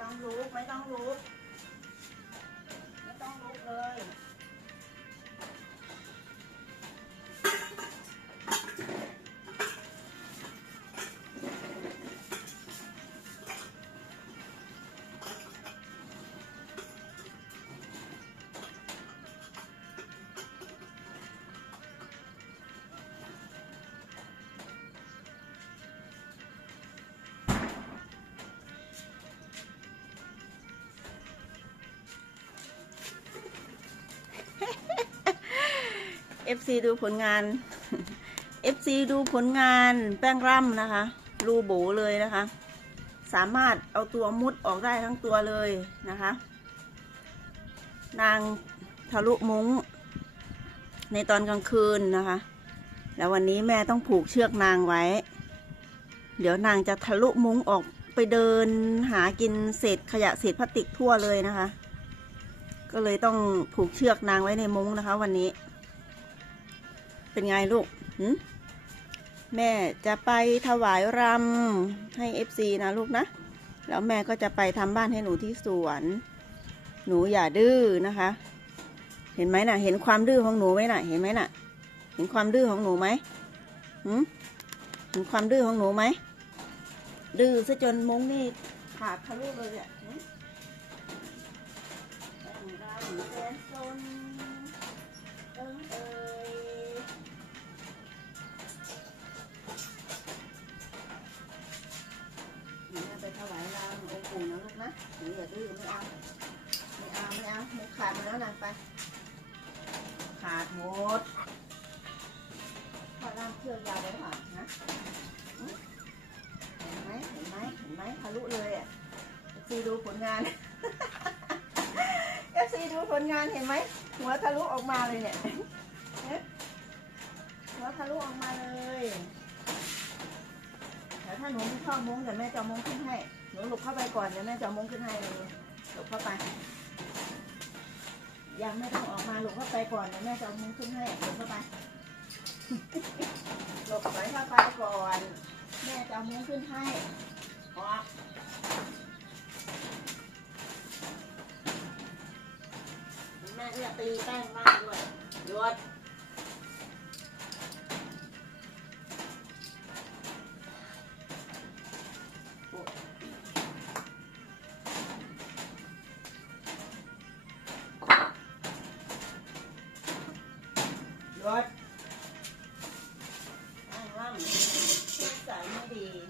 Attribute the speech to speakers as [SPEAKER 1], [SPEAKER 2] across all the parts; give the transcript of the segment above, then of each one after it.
[SPEAKER 1] ต้องลุกไม่ต้องลุก ไม่ต้องลุกเลย FC ดูผลงาน FC ดูผลงานแป้งร่ำนะคะ รูโบเลยนะคะ สามารถเอาตัวมุดออกได้ทั้งตัวเลยนะคะ นางทะลุมุ้ง ในตอนกลางคืนนะคะ แล้ววันนี้แม่ต้องผูกเชือกนางไว้ เดี๋ยวนางจะทะลุมุ้งออกไปเดินหากินเศษขยะเศษพลาสติกทั่วเลยนะคะ ก็เลยต้องผูกเชือกนางไว้ในมุ้งนะคะ วันนี้ เป็นไงลูกแม่จะไปถวายรำให้เอฟซีนะลูกนะ แล้วแม่ก็จะไปทำบ้านให้หนูที่สวน หนูอย่าดื้อนะคะ เห็นไหมน่ะ เห็นความดื้อของหนูไหมน่ะ เห็นไหมน่ะ เห็นความดื้อของหนูไหมหืมเห็นความดื้อของหนูไหม ดื้อซะจนมุ้งนี่ขาดทะลุเลยอะ นะลูกนะหนูอย่าดื้อไม่เอา ไม่เอา ไม่เอาหมูขาดหมดแล้วนะไป ขาดหมดพอรามเชือกยาวไปหรือเปล่านะเห็นไหมเห็นไหมเห็นไหมทะลุเลยอะเอฟซีดูผลงานเอฟซีดูผลงานเห็นไหมหัวทะลุออกมาเลยเนี่ยหัวทะลุออกมาเลยแต่ถ้าหนูไม่ชอบมุ้งเดี๋ยวแม่จะมุ้งขึ้นให้ นูหลบเข้าไปก่อนเดี๋ยวแม่จะเอามุ้งขึ้นให้เลยหลบเข้าไป ยังไม่ต้องออกมาหลบเข้าไปก่อนเดี๋ยวแม่จะเอามุ้งขึ้นให้หลบเข้าไป หลบถอยเข้าไปก่อน แม่จะเอามุ้งขึ้นให้ออกแม่ก็จะตีแป้งบ้างด้วยหยุด สั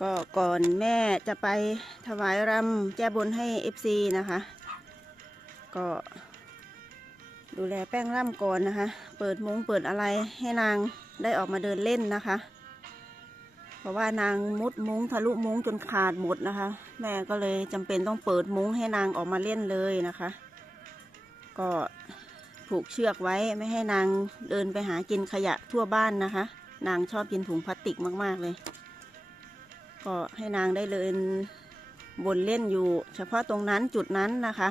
[SPEAKER 1] ก็ก่อนแม่จะไปถวายรำแก้บนให้ FC นะคะ ก็ดูแลแป้งร่ำก่อนนะคะ เปิดม้งเปิดอะไรให้นางได้ออกมาเดินเล่นนะคะ เพราะว่านางมุดมุ้งทะลุมุ้งจนขาดหมดนะคะ แม่ก็เลยจำเป็นต้องเปิดมุ้งให้นางออกมาเล่นเลยนะคะ ก็ ผูกเชือกไว้ไม่ให้นางเดินไปหากินขยะทั่วบ้านนะคะ นางชอบกินถุงพลาสติกมาก ๆ เลย ก็ให้นางได้เดินบนเล่นอยู่ เฉพาะตรงนั้นจุดนั้นนะคะ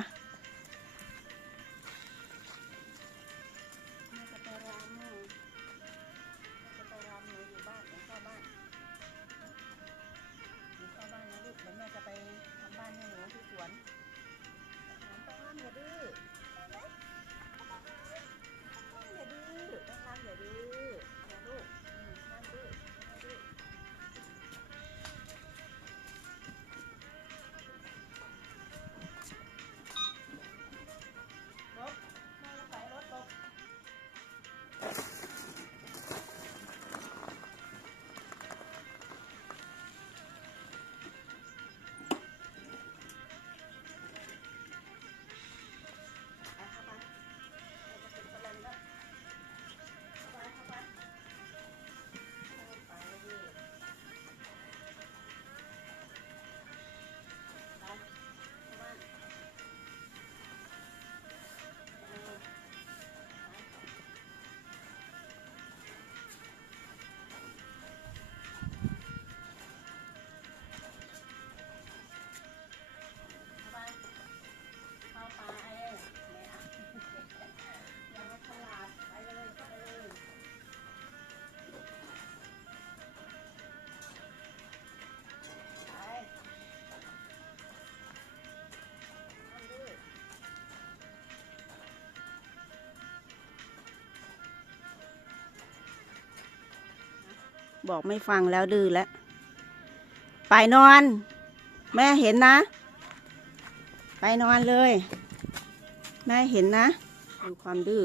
[SPEAKER 1] บอกไม่ฟังแล้วดื้อแล้วไปนอน แม่เห็นนะ ไปนอนเลย แม่เห็นนะดูความดื้อ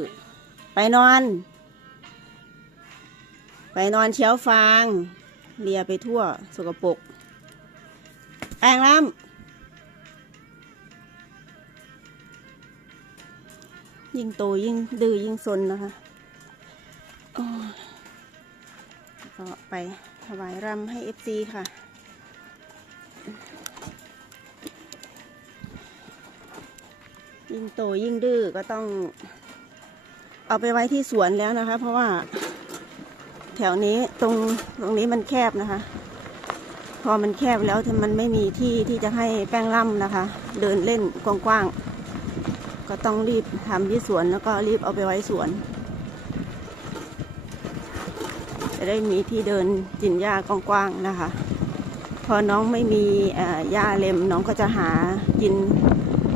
[SPEAKER 1] ไปนอน ไปนอนเชียวฟางเลียไปทั่วสกปรกแปรงล้ำยิ่งโตยิ่งดื้อยิ่งซนนะคะ ก็ไปถวายรำให้เอฟซีค่ะ ยิ่งโตยิ่งดื้อก็ต้องเอาไปไว้ที่สวนแล้วนะคะ เพราะว่าแถวนี้ตรงตรงนี้มันแคบนะคะ พอมันแคบแล้วมันไม่มีที่ที่จะให้แป้งล่ำนะคะ เดินเล่นกว้างๆก็ต้องรีบทำที่สวนแล้วก็รีบเอาไปไว้สวน จะได้มีที่เดินจินหญ้ากว้างๆนะคะ พอน้องไม่มีเอ่อหญ้าเล็มน้องก็จะหากิน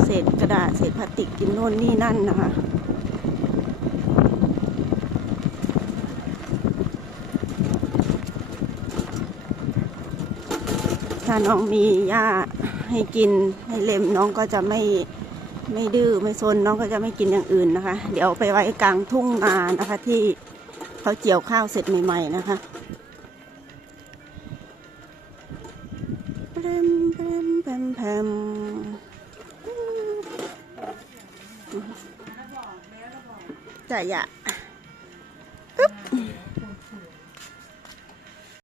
[SPEAKER 1] เศษกระดาษเศษพลาสติกกินโน่นนี่นั่นนะคะถ้าน้องมีหญ้าให้กินให้เล็มน้องก็จะไม่ไม่ดื้อไม่ซนน้องก็จะไม่กินอย่างอื่นนะคะ เดี๋ยวไปไว้กลางทุ่งนานะคะที่ เขาเจียวข้าวเสร็จใหม่ๆนะคะแพมแพมแมแพมจ่ายะอึ๊บ